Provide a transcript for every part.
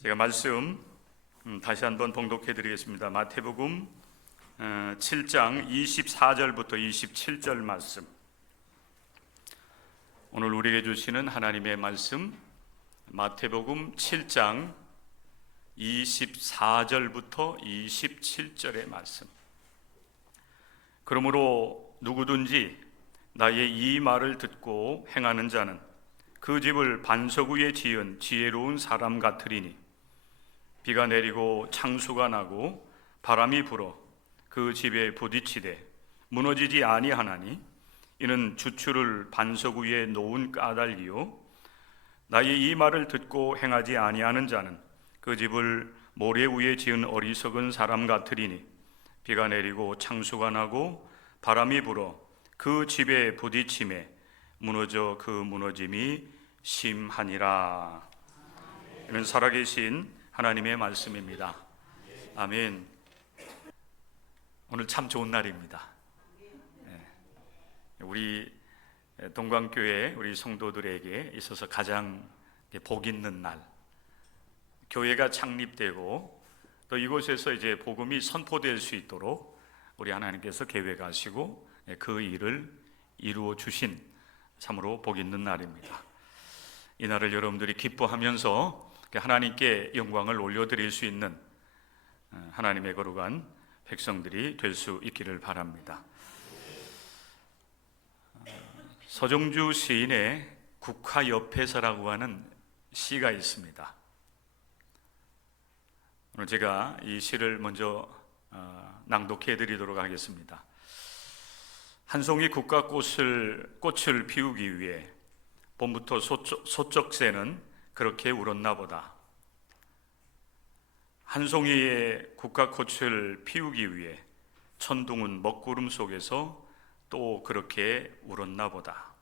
제가 말씀 다시 한번 봉독해 드리겠습니다. 마태복음 7장 24절부터 27절 말씀. 오늘 우리에게 주시는 하나님의 말씀 마태복음 7장 24절부터 27절의 말씀. 그러므로 누구든지 나의 이 말을 듣고 행하는 자는 그 집을 반석 위에 지은 지혜로운 사람 같으리니 비가 내리고 창수가 나고 바람이 불어 그 집에 부딪히되 무너지지 아니하나니 이는 주추를 반석 위에 놓은 까닭이요 나의 이 말을 듣고 행하지 아니하는 자는 그 집을 모래 위에 지은 어리석은 사람 같으리니 비가 내리고 창수가 나고 바람이 불어 그 집에 부딪힘에 무너져 그 무너짐이 심하니라. 이는 살아계신 하나님의 말씀입니다. 아멘. 오늘 참 좋은 날입니다. 우리 동광교회 우리 성도들에게 있어서 가장 복 있는 날, 교회가 창립되고 또 이곳에서 이제 복음이 선포될 수 있도록 우리 하나님께서 계획하시고 그 일을 이루어 주신 참으로 복 있는 날입니다. 이 날을 여러분들이 기뻐하면서 하나님께 영광을 올려드릴 수 있는 하나님의 거룩한 백성들이 될 수 있기를 바랍니다. 서정주 시인의 국화옆에서라고 하는 시가 있습니다. 오늘 제가 이 시를 먼저 낭독해 드리도록 하겠습니다. 한 송이 국화꽃을 피우기 위해 봄부터 소쩍새는 그렇게 울었나 보다. 한 송이의 국화꽃을 피우기 위해 천둥은 먹구름 속에서 또 그렇게 울었나 보다.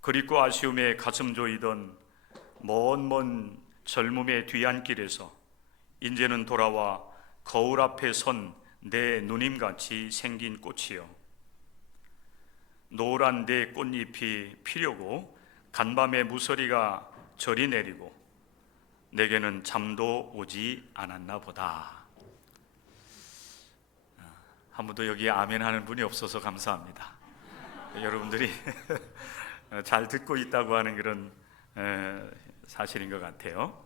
그립고 아쉬움에 가슴 조이던 먼 젊음의 뒤안길에서 이제는 돌아와 거울 앞에 선 내 누님같이 생긴 꽃이여, 노란 내 꽃잎이 피려고 간밤에 무서리가 저리 내리고 내게는 잠도 오지 않았나 보다. 한 분도 여기에 아멘 하는 분이 없어서 감사합니다. 여러분들이 잘 듣고 있다고 하는 그런 사실인 것 같아요.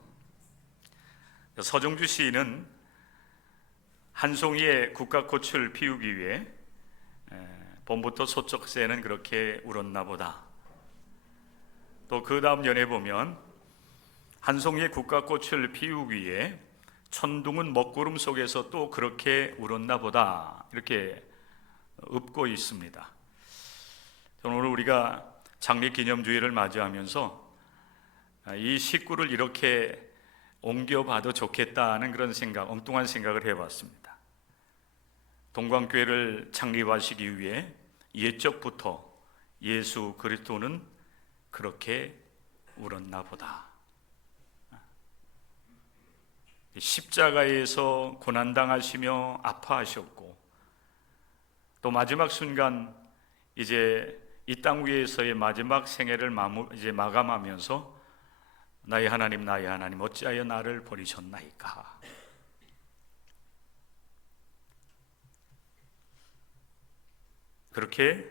서정주 시인은 한 송이의 국화꽃을 피우기 위해 봄부터 소쩍새는 그렇게 울었나 보다. 또 그 다음 연에 보면 한 송이의 국화꽃을 피우기 위해 천둥은 먹구름 속에서 또 그렇게 울었나 보다, 이렇게 읊고 있습니다. 오늘 우리가 창립기념주일을 맞이하면서 이 식구를 이렇게 옮겨봐도 좋겠다는 그런 생각, 엉뚱한 생각을 해봤습니다. 동광교회를 창립하시기 위해 옛적부터 예수 그리스도는 그렇게 울었나 보다. 십자가에서 고난당하시며 아파하셨고 또 마지막 순간 이제 이 땅 위에서의 마지막 생애를 이제 마감하면서 나의 하나님 어찌하여 나를 버리셨나이까. 그렇게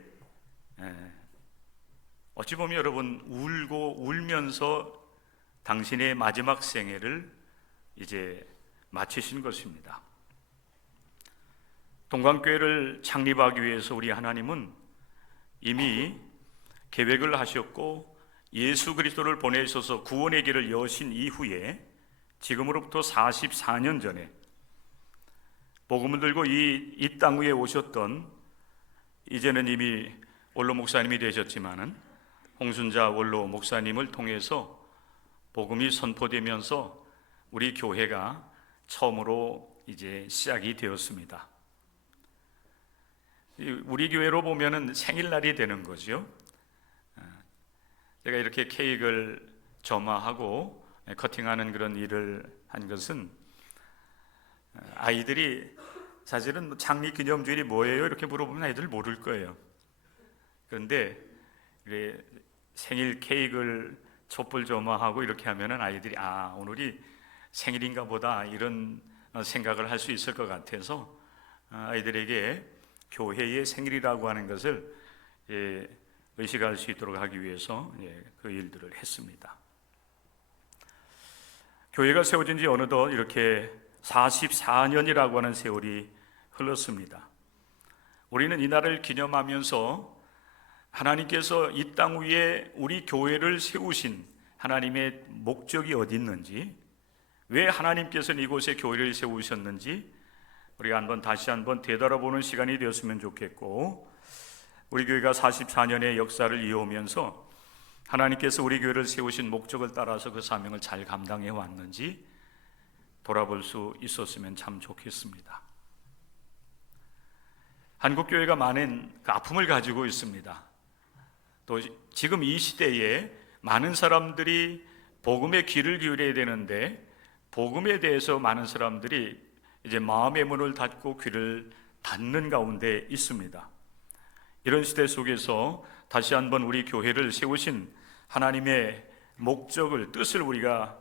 어찌 보면 여러분 울고 울면서 당신의 마지막 생애를 이제 마치신 것입니다. 동광교회를 창립하기 위해서 우리 하나님은 이미 계획을 하셨고 예수 그리스도를 보내셔서 구원의 길을 여신 이후에 지금으로부터 44년 전에 복음을 들고 이 땅 위에 오셨던, 이제는 이미 원로 목사님이 되셨지만은 홍순자 원로 목사님을 통해서 복음이 선포되면서 우리 교회가 처음으로 이제 시작이 되었습니다. 우리 교회로 보면은 생일날이 되는 거죠. 제가 이렇게 케이크를 점화하고 커팅하는 그런 일을 한 것은 아이들이 사실은 창립기념주일이 뭐예요? 이렇게 물어보면 아이들 모를 거예요. 그런데 생일 케이크를 촛불 조마하고 이렇게 하면은 아이들이 오늘이 생일인가 보다 이런 생각을 할 수 있을 것 같아서 아이들에게 교회의 생일이라고 하는 것을 의식할 수 있도록 하기 위해서 그 일들을 했습니다. 교회가 세워진 지 어느덧 이렇게 44년이라고 하는 세월이 흘렀습니다. 우리는 이날을 기념하면서 하나님께서 이 땅 위에 우리 교회를 세우신 하나님의 목적이 어디 있는지, 왜 하나님께서는 이곳에 교회를 세우셨는지 우리가 다시 한번 되돌아보는 시간이 되었으면 좋겠고, 우리 교회가 44년의 역사를 이어오면서 하나님께서 우리 교회를 세우신 목적을 따라서 그 사명을 잘 감당해 왔는지 돌아볼 수 있었으면 참 좋겠습니다. 한국교회가 많은 그 아픔을 가지고 있습니다. 또 지금 이 시대에 많은 사람들이 복음의 귀를 기울여야 되는데, 복음에 대해서 많은 사람들이 이제 마음의 문을 닫고 귀를 닫는 가운데 있습니다. 이런 시대 속에서 다시 한번 우리 교회를 세우신 하나님의 목적을, 뜻을 우리가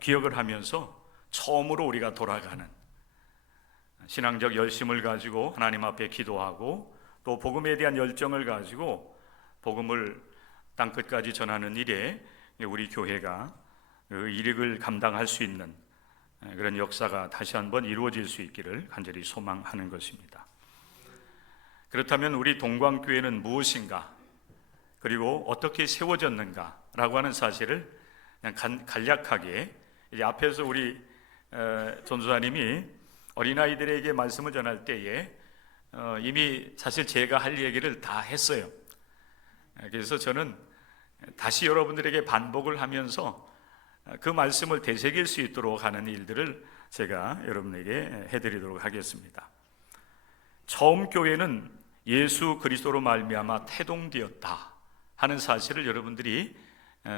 기억을 하면서 처음으로 우리가 돌아가는 신앙적 열심을 가지고 하나님 앞에 기도하고, 또 복음에 대한 열정을 가지고 복음을 땅끝까지 전하는 일에 우리 교회가 그 이력을 감당할 수 있는 그런 역사가 다시 한번 이루어질 수 있기를 간절히 소망하는 것입니다. 그렇다면 우리 동광교회는 무엇인가, 그리고 어떻게 세워졌는가라고 하는 사실을 그냥 간략하게, 이제 앞에서 우리 전도사님이 어린아이들에게 말씀을 전할 때에 이미 사실 제가 할 얘기를 다 했어요. 그래서 저는 다시 여러분들에게 반복을 하면서 그 말씀을 되새길 수 있도록 하는 일들을 제가 여러분에게 해드리도록 하겠습니다. 처음 교회는 예수 그리스도로 말미암아 태동되었다 하는 사실을 여러분들이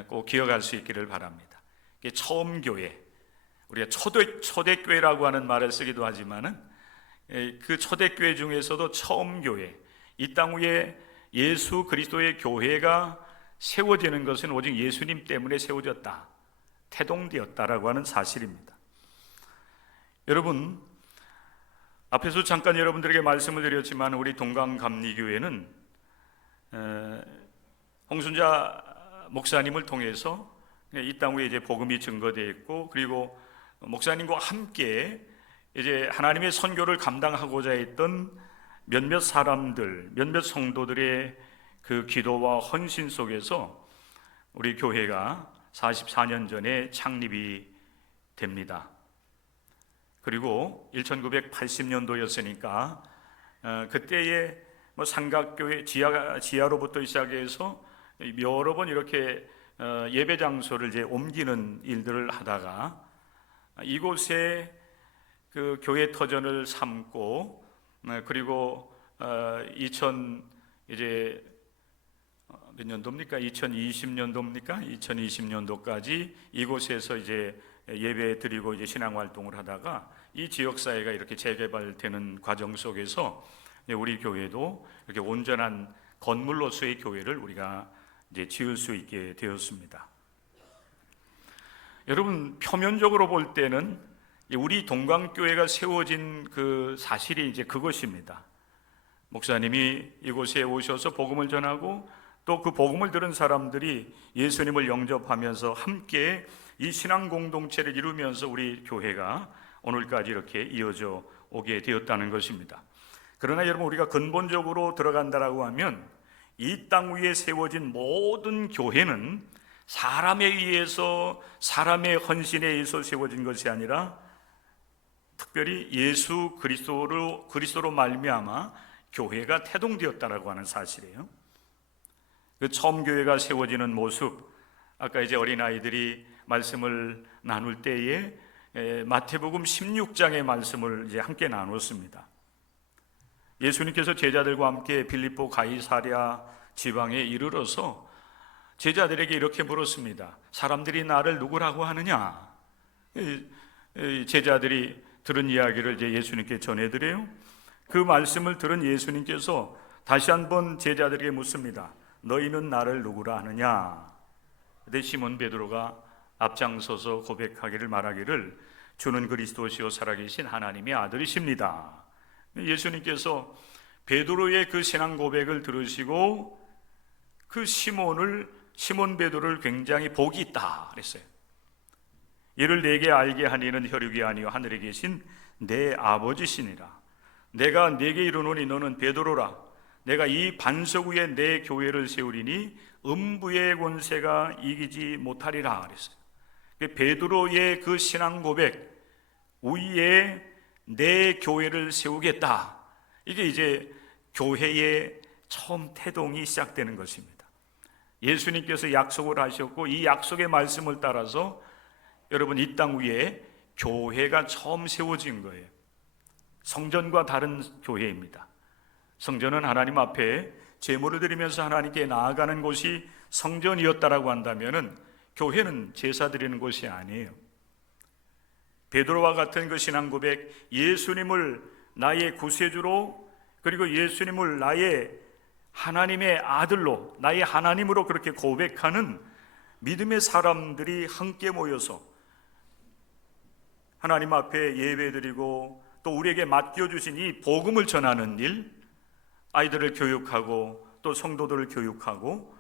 꼭 기억할 수 있기를 바랍니다. 이게 처음 교회, 우리가 초대교회라고 하는 말을 쓰기도 하지만은 그 초대교회 중에서도 처음 교회, 이 땅 위에 예수 그리스도의 교회가 세워지는 것은 오직 예수님 때문에 세워졌다, 태동되었다라고 하는 사실입니다. 여러분, 앞에서 잠깐 여러분들에게 말씀을 드렸지만 우리 동강감리교회는 홍순자 목사님을 통해서 이 땅 위에 이제 복음이 증거되어 있고, 그리고 목사님과 함께 이제 하나님의 선교를 감당하고자 했던 몇몇 사람들, 몇몇 성도들의 그 기도와 헌신 속에서 우리 교회가 44년 전에 창립이 됩니다. 그리고 1980년도였으니까 그때에 삼각교회 지하로부터 시작해서 여러 번 이렇게 예배 장소를 이제 옮기는 일들을 하다가 이곳에 그 교회 터전을 삼고, 그리고 2020년도까지 이곳에서 이제 예배 드리고 이제 신앙 활동을 하다가 이 지역 사회가 이렇게 재개발되는 과정 속에서 우리 교회도 이렇게 온전한 건물로서의 교회를 우리가 이제 지을 수 있게 되었습니다. 여러분, 표면적으로 볼 때는 우리 동강교회가 세워진 그 사실이 이제 그것입니다. 목사님이 이곳에 오셔서 복음을 전하고, 또 그 복음을 들은 사람들이 예수님을 영접하면서 함께 이 신앙 공동체를 이루면서 우리 교회가 오늘까지 이렇게 이어져 오게 되었다는 것입니다. 그러나 여러분, 우리가 근본적으로 들어간다라고 하면 이 땅 위에 세워진 모든 교회는 사람에 의해서, 사람의 헌신에 의해서 세워진 것이 아니라 특별히 예수 그리스도로 말미암아 교회가 태동되었다라고 하는 사실이에요. 그 처음 교회가 세워지는 모습, 아까 이제 어린아이들이 말씀을 나눌 때에 마태복음 16장의 말씀을 이제 함께 나눴습니다. 예수님께서 제자들과 함께 빌립보 가이사랴 지방에 이르러서 제자들에게 이렇게 물었습니다. 사람들이 나를 누구라고 하느냐? 제자들이 들은 이야기를 이제 예수님께 전해드려요. 그 말씀을 들은 예수님께서 다시 한번 제자들에게 묻습니다. 너희는 나를 누구라 하느냐? 근데 시몬 베드로가 앞장서서 고백하기를 말하기를 주는 그리스도시요 살아계신 하나님의 아들이십니다. 예수님께서 베드로의 그 신앙 고백을 들으시고 그 시몬 베드로를 굉장히 복이 있다 그랬어요. 이를 내게 알게 하니는 혈육이 아니요 하늘에 계신 내 아버지시니라. 내가 내게 이르노니 너는 베드로라. 내가 이 반석 위에 내 교회를 세우리니 음부의 권세가 이기지 못하리라 그랬어요. 베드로의 그 신앙 고백 위에 내 교회를 세우겠다. 이게 이제 교회의 처음 태동이 시작되는 것입니다. 예수님께서 약속을 하셨고 이 약속의 말씀을 따라서 여러분 이 땅 위에 교회가 처음 세워진 거예요. 성전과 다른 교회입니다. 성전은 하나님 앞에 제물을 드리면서 하나님께 나아가는 곳이 성전이었다라고 한다면은 교회는 제사 드리는 곳이 아니에요. 베드로와 같은 그 신앙 고백, 예수님을 나의 구세주로 그리고 예수님을 나의 하나님의 아들로 나의 하나님으로 그렇게 고백하는 믿음의 사람들이 함께 모여서 하나님 앞에 예배드리고 또 우리에게 맡겨주신 이 복음을 전하는 일, 아이들을 교육하고 또 성도들을 교육하고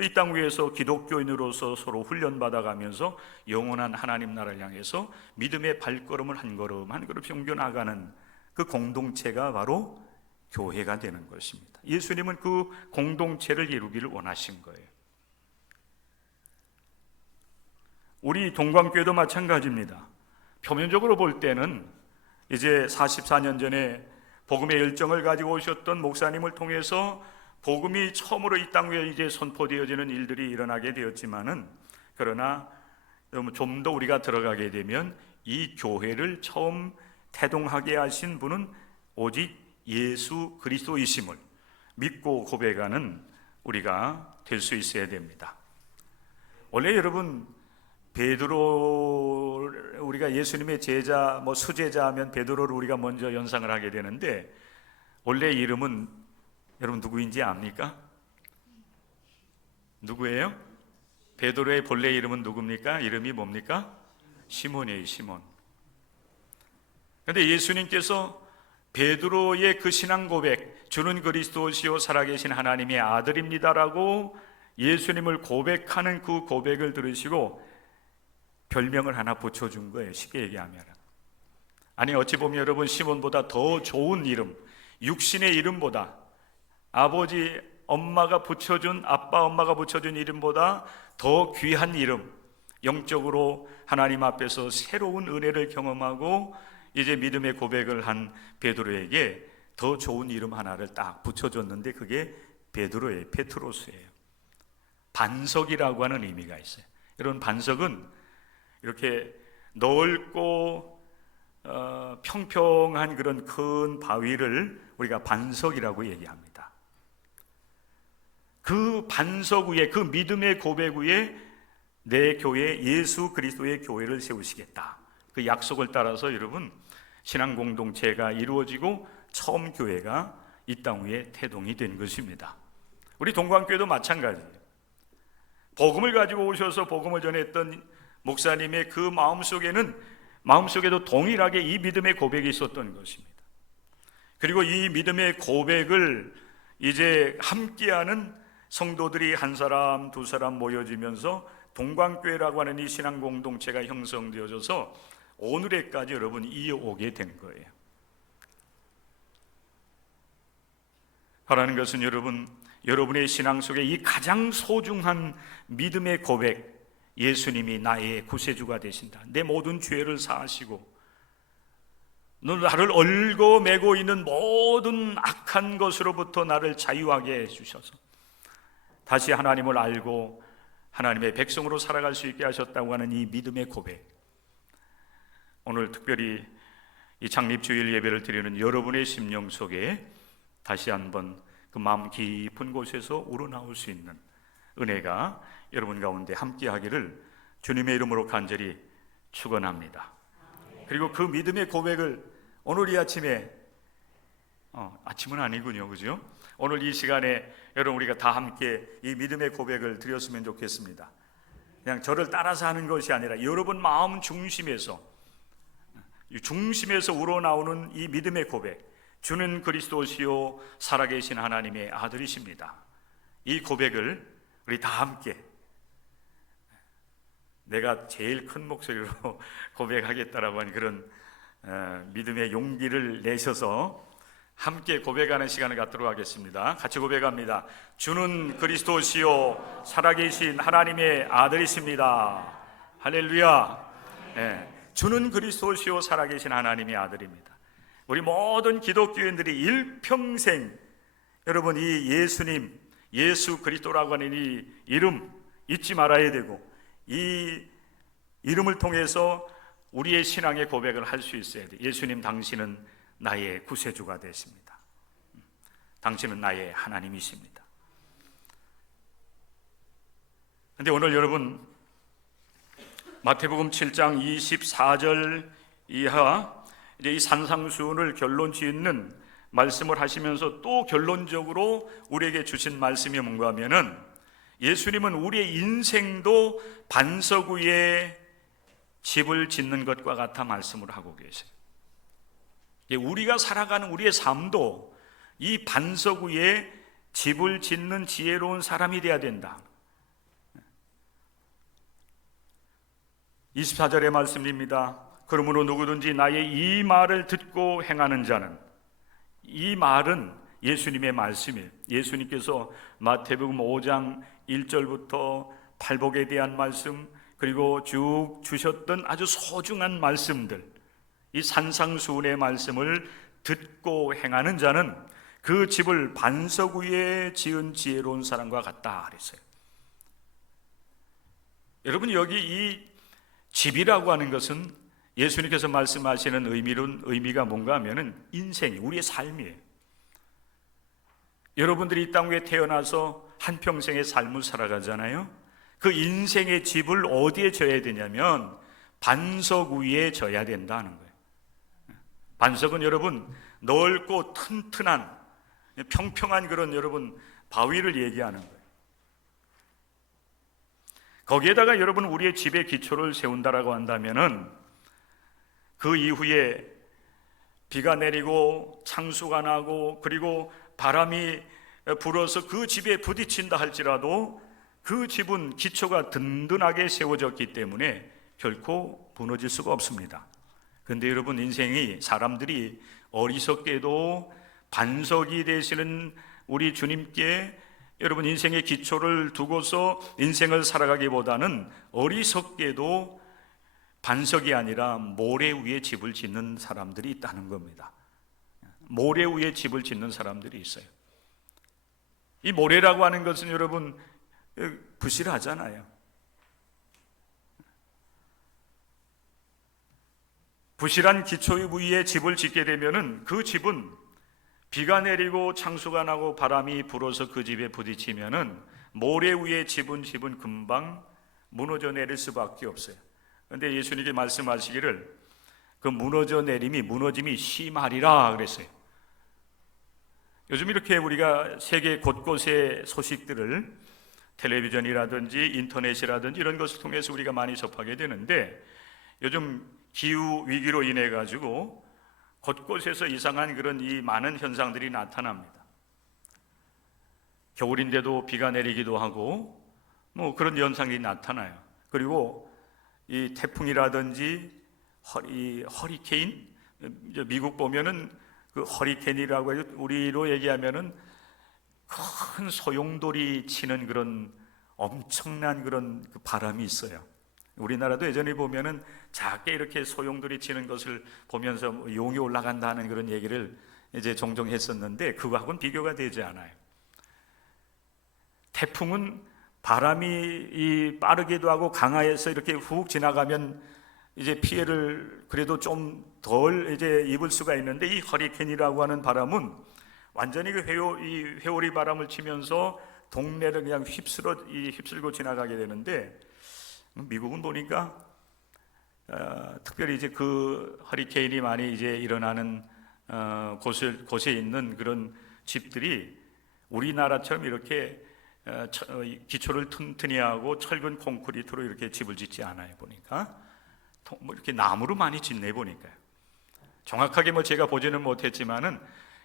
이 땅 위에서 기독교인으로서 서로 훈련받아가면서 영원한 하나님 나라를 향해서 믿음의 발걸음을 한 걸음 한 걸음씩 옮겨나가는 그 공동체가 바로 교회가 되는 것입니다. 예수님은 그 공동체를 이루기를 원하신 거예요. 우리 동광교회도 마찬가지입니다. 표면적으로 볼 때는 이제 44년 전에 복음의 열정을 가지고 오셨던 목사님을 통해서 복음이 처음으로 이 땅 위에 이제 선포되어지는 일들이 일어나게 되었지만은 그러나 좀 더 우리가 들어가게 되면 이 교회를 처음 태동하게 하신 분은 오직 예수 그리스도이심을 믿고 고백하는 우리가 될 수 있어야 됩니다. 원래 여러분 베드로 우리가 예수님의 제자 수제자 하면 베드로를 우리가 먼저 연상을 하게 되는데 원래 이름은 여러분 누구인지 압니까? 누구예요? 베드로의 본래 이름은 누굽니까? 이름이 뭡니까? 시몬이에요. 시몬. 그런데 예수님께서 베드로의 그 신앙 고백, 주는 그리스도시요 살아계신 하나님의 아들입니다라고 예수님을 고백하는 그 고백을 들으시고 별명을 하나 붙여준 거예요. 쉽게 얘기하면. 아니 어찌 보면 여러분 시몬보다 더 좋은 이름, 육신의 이름보다 아버지 엄마가 붙여준 아빠 엄마가 붙여준 이름보다 더 귀한 이름, 영적으로 하나님 앞에서 새로운 은혜를 경험하고 이제 믿음의 고백을 한 베드로에게 더 좋은 이름 하나를 딱 붙여줬는데 그게 베드로예요. 페트로스예요. 반석이라고 하는 의미가 있어요. 여러분 반석은 이렇게 넓고 평평한 그런 큰 바위를 우리가 반석이라고 얘기합니다. 그 반석 위에 그 믿음의 고백 위에 내 교회 예수 그리스도의 교회를 세우시겠다. 그 약속을 따라서 여러분 신앙 공동체가 이루어지고 처음 교회가 이 땅 위에 태동이 된 것입니다. 우리 동광교회도 마찬가지예요. 복음을 가지고 오셔서 복음을 전했던 목사님의 그 마음속에도 동일하게 이 믿음의 고백이 있었던 것입니다. 그리고 이 믿음의 고백을 이제 함께하는 성도들이 한 사람 두 사람 모여지면서 동광교회라고 하는 이 신앙 공동체가 형성되어져서 오늘에까지 여러분 이어오게 된 거예요. 바라는 것은 여러분의 신앙 속에 이 가장 소중한 믿음의 고백, 예수님이 나의 구세주가 되신다. 내 모든 죄를 사하시고 나를 얽어매고 있는 모든 악한 것으로부터 나를 자유하게 해주셔서 다시 하나님을 알고 하나님의 백성으로 살아갈 수 있게 하셨다고 하는 이 믿음의 고백, 오늘 특별히 이 창립주일 예배를 드리는 여러분의 심령 속에 다시 한번 그 마음 깊은 곳에서 우러나올 수 있는 은혜가 여러분 가운데 함께하기를 주님의 이름으로 간절히 축원합니다. 그리고 그 믿음의 고백을 오늘 이 아침에 아침은 아니군요, 그죠? 오늘 이 시간에 여러분 우리가 다 함께 이 믿음의 고백을 드렸으면 좋겠습니다. 그냥 저를 따라서 하는 것이 아니라 여러분 마음 중심에서 우러나오는 이 믿음의 고백, 주는 그리스도시요 살아계신 하나님의 아들이십니다. 이 고백을 우리 다 함께, 내가 제일 큰 목소리로 고백하겠다라고 하는 그런 믿음의 용기를 내셔서 함께 고백하는 시간을 갖도록 하겠습니다. 같이 고백합니다. 주는 그리스도시요 살아계신 하나님의 아들이십니다. 할렐루야. 주는 그리스도시요 살아계신 하나님의 아들입니다. 우리 모든 기독교인들이 일평생 여러분 이 예수님, 예수 그리스도라고 하는 이 이름 잊지 말아야 되고, 이 이름을 통해서 우리의 신앙의 고백을 할 수 있어야 돼. 예수님, 당신은 나의 구세주가 되십니다. 당신은 나의 하나님이십니다. 그런데 오늘 여러분 마태복음 7장 24절 이하 이제 이 산상수훈을 결론 짓는 말씀을 하시면서 또 결론적으로 우리에게 주신 말씀이 뭔가 하면은, 예수님은 우리의 인생도 반석 위에 집을 짓는 것과 같아 말씀을 하고 계세요. 우리가 살아가는 우리의 삶도 이 반석 위에 집을 짓는 지혜로운 사람이 되어야 된다. 24절의 말씀입니다. 그러므로 누구든지 나의 이 말을 듣고 행하는 자는, 이 말은 예수님의 말씀이에요. 예수님께서 마태복음 5장 1절부터 팔복에 대한 말씀, 그리고 쭉 주셨던 아주 소중한 말씀들, 이 산상수훈의 말씀을 듣고 행하는 자는 그 집을 반석 위에 지은 지혜로운 사람과 같다 그랬어요. 여러분, 여기 이 집이라고 하는 것은 예수님께서 말씀하시는 의미가 뭔가 하면은 인생이, 우리의 삶이에요. 여러분들이 이 땅 위에 태어나서 한평생의 삶을 살아가잖아요. 그 인생의 집을 어디에 져야 되냐면 반석 위에 져야 된다는 거예요. 반석은 여러분 넓고 튼튼한 평평한 그런 여러분 바위를 얘기하는 거예요. 거기에다가 여러분 우리의 집의 기초를 세운다라고 한다면은 그 이후에 비가 내리고 창수가 나고 그리고 바람이 불어서 그 집에 부딪힌다 할지라도 그 집은 기초가 든든하게 세워졌기 때문에 결코 무너질 수가 없습니다. 그런데 여러분, 인생이 사람들이 어리석게도 반석이 되시는 우리 주님께 여러분 인생의 기초를 두고서 인생을 살아가기보다는 어리석게도 반석이 아니라 모래 위에 집을 짓는 사람들이 있다는 겁니다. 모래 위에 집을 짓는 사람들이 있어요. 이 모래라고 하는 것은 여러분 부실하잖아요. 부실한 기초 위에 집을 짓게 되면은 그 집은 비가 내리고 창수가 나고 바람이 불어서 그 집에 부딪히면은 모래 위에 집은 금방 무너져 내릴 수밖에 없어요. 그런데 예수님이 말씀하시기를 그 무너짐이 심하리라 그랬어요. 요즘 이렇게 우리가 세계 곳곳의 소식들을 텔레비전이라든지 인터넷이라든지 이런 것을 통해서 우리가 많이 접하게 되는데, 요즘 기후 위기로 인해 가지고 곳곳에서 이상한 그런 이 많은 현상들이 나타납니다. 겨울인데도 비가 내리기도 하고 뭐 그런 현상이 나타나요. 그리고 이 태풍이라든지 허리케인, 미국 보면은 그 허리케인이라고 해서 우리로 얘기하면은 큰 소용돌이 치는 그런 엄청난 그런 그 바람이 있어요. 우리나라도 예전에 보면은 작게 이렇게 소용돌이 치는 것을 보면서 용이 올라간다는 그런 얘기를 이제 종종 했었는데, 그거하고는 비교가 되지 않아요. 태풍은 바람이 빠르기도 하고 강하여서 이렇게 훅 지나가면 이제 피해를 그래도 좀 덜 이제 입을 수가 있는데, 이 허리케인이라고 하는 바람은 완전히 그 회오리 바람을 치면서 동네를 그냥 휩쓸고 지나가게 되는데, 미국은 보니까 특별히 이제 그 허리케인이 많이 이제 일어나는 곳에 있는 그런 집들이 우리나라처럼 이렇게 기초를 튼튼히 하고 철근 콘크리트로 이렇게 집을 짓지 않아요. 보니까 뭐 이렇게 나무로 많이 짓네 보니까요. 정확하게 뭐 제가 보지는 못했지만은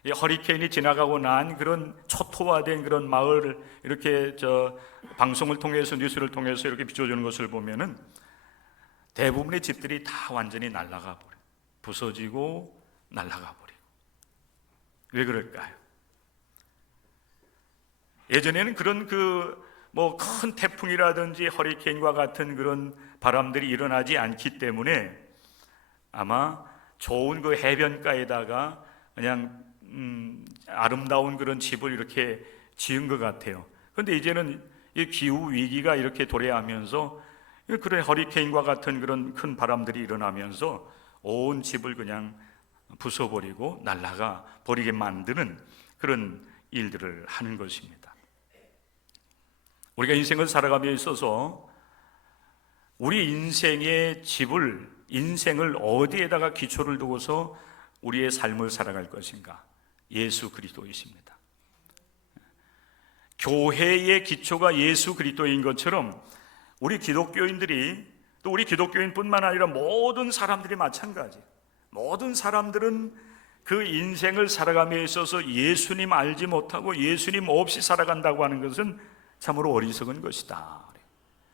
이 허리케인이 지나가고 난 그런 초토화된 그런 마을을 이렇게 방송을 통해서 뉴스를 통해서 이렇게 비춰주는 것을 보면은 대부분의 집들이 다 완전히 날아가 버려, 부서지고 날아가 버리고. 왜 그럴까요? 예전에는 그런 뭐 큰 태풍이라든지 허리케인과 같은 그런 바람들이 일어나지 않기 때문에 아마 좋은 그 해변가에다가 그냥 아름다운 그런 집을 이렇게 지은 것 같아요. 그런데 이제는 이 기후 위기가 이렇게 도래하면서 그런 허리케인과 같은 그런 큰 바람들이 일어나면서 온 집을 그냥 부숴버리고 날아가 버리게 만드는 그런 일들을 하는 것입니다. 우리가 인생을 살아가며 있어서 우리 인생의 인생을 어디에다가 기초를 두고서 우리의 삶을 살아갈 것인가? 예수 그리스도이십니다. 교회의 기초가 예수 그리스도인 것처럼 우리 기독교인들이, 또 우리 기독교인뿐만 아니라 모든 사람들이 마찬가지. 모든 사람들은 그 인생을 살아감에 있어서 예수님 알지 못하고 예수님 없이 살아간다고 하는 것은 참으로 어리석은 것이다.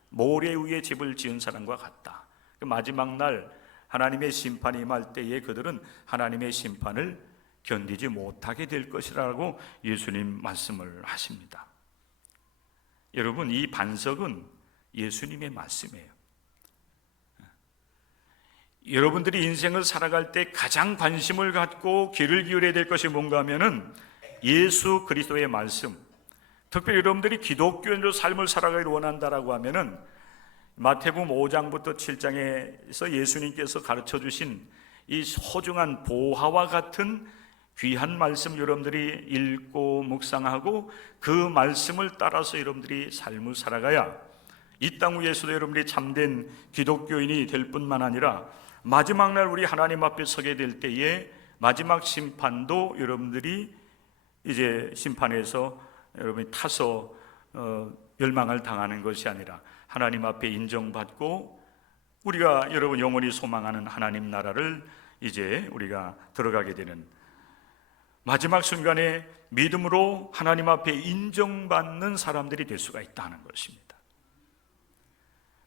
모래 위에 집을 지은 사람과 같다. 마지막 날 하나님의 심판이 임할 때에 그들은 하나님의 심판을 견디지 못하게 될 것이라고 예수님 말씀을 하십니다. 여러분, 이 반석은 예수님의 말씀이에요. 여러분들이 인생을 살아갈 때 가장 관심을 갖고 귀를 기울여야 될 것이 뭔가 하면은 예수 그리스도의 말씀, 특별히 여러분들이 기독교인으로 삶을 살아가기를 원한다라고 하면은 마태복음 5장부터 7장에서 예수님께서 가르쳐 주신 이 소중한 보화와 같은 귀한 말씀 여러분들이 읽고 묵상하고 그 말씀을 따라서 여러분들이 삶을 살아가야 이 땅 위에서도 여러분들이 참된 기독교인이 될 뿐만 아니라 마지막 날 우리 하나님 앞에 서게 될 때에 마지막 심판도 여러분들이 이제 심판에서 여러분이 타서 멸망을 당하는 것이 아니라 하나님 앞에 인정받고 우리가 여러분 영원히 소망하는 하나님 나라를 이제 우리가 들어가게 되는 마지막 순간에 믿음으로 하나님 앞에 인정받는 사람들이 될 수가 있다는 것입니다.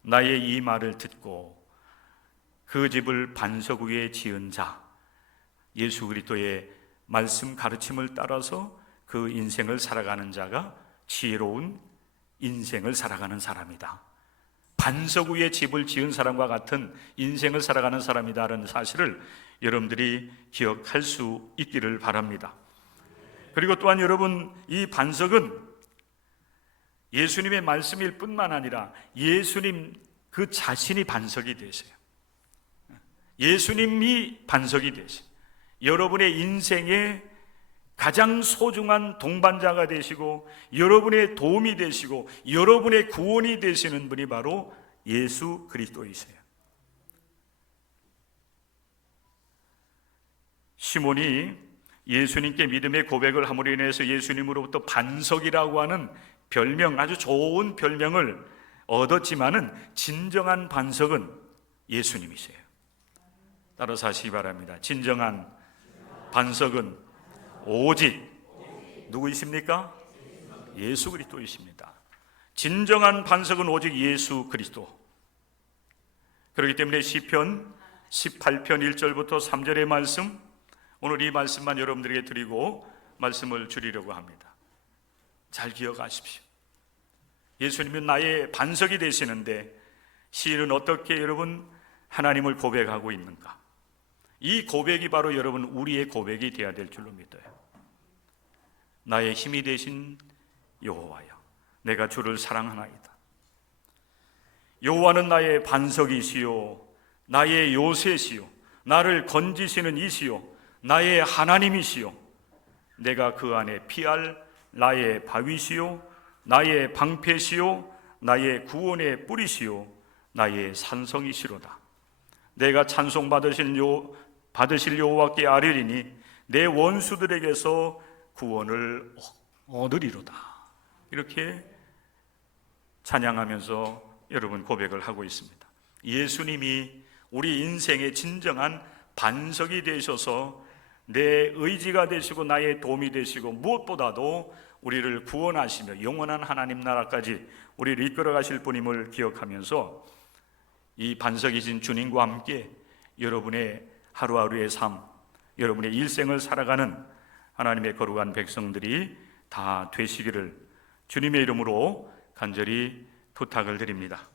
나의 이 말을 듣고 그 집을 반석 위에 지은 자, 예수 그리스도의 말씀 가르침을 따라서 그 인생을 살아가는 자가 지혜로운 인생을 살아가는 사람이다. 반석 위에 집을 지은 사람과 같은 인생을 살아가는 사람이다라는 사실을 여러분들이 기억할 수 있기를 바랍니다. 그리고 또한 여러분, 이 반석은 예수님의 말씀일 뿐만 아니라 예수님 그 자신이 반석이 되세요. 예수님이 반석이 되세요. 여러분의 인생에 가장 소중한 동반자가 되시고 여러분의 도움이 되시고 여러분의 구원이 되시는 분이 바로 예수 그리스도이세요. 시몬이 예수님께 믿음의 고백을 함으로 인해서 예수님으로부터 반석이라고 하는 별명, 아주 좋은 별명을 얻었지만은 진정한 반석은 예수님이세요. 따라서 하시기 바랍니다. 진정한 반석은 오직 누구이십니까? 예수 그리스도이십니다. 진정한 반석은 오직 예수 그리스도. 그렇기 때문에 시편 18편 1절부터 3절의 말씀, 오늘 이 말씀만 여러분들에게 드리고 말씀을 줄이려고 합니다. 잘 기억하십시오. 예수님은 나의 반석이 되시는데 시인은 어떻게 여러분 하나님을 고백하고 있는가? 이 고백이 바로 여러분 우리의 고백이 되어야 될 줄로 믿어요. 나의 힘이 되신 여호와여, 내가 주를 사랑하나이다. 여호와는 나의 반석이시요 나의 요새시요 나를 건지시는 이시요 나의 하나님이시요 내가 그 안에 피할 나의 바위시요 나의 방패시요 나의 구원의 뿌리시요 나의 산성이시로다. 내가 찬송 받으실 여호와께 아뢰리니 내 원수들에게서 구원을 얻으리로다. 이렇게 찬양하면서 여러분 고백을 하고 있습니다. 예수님이 우리 인생의 진정한 반석이 되셔서 내 의지가 되시고 나의 도움이 되시고 무엇보다도 우리를 구원하시며 영원한 하나님 나라까지 우리를 이끌어 가실 분임을 기억하면서 이 반석이신 주님과 함께 여러분의 하루하루의 삶, 여러분의 일생을 살아가는 하나님의 거룩한 백성들이 다 되시기를 주님의 이름으로 간절히 부탁을 드립니다.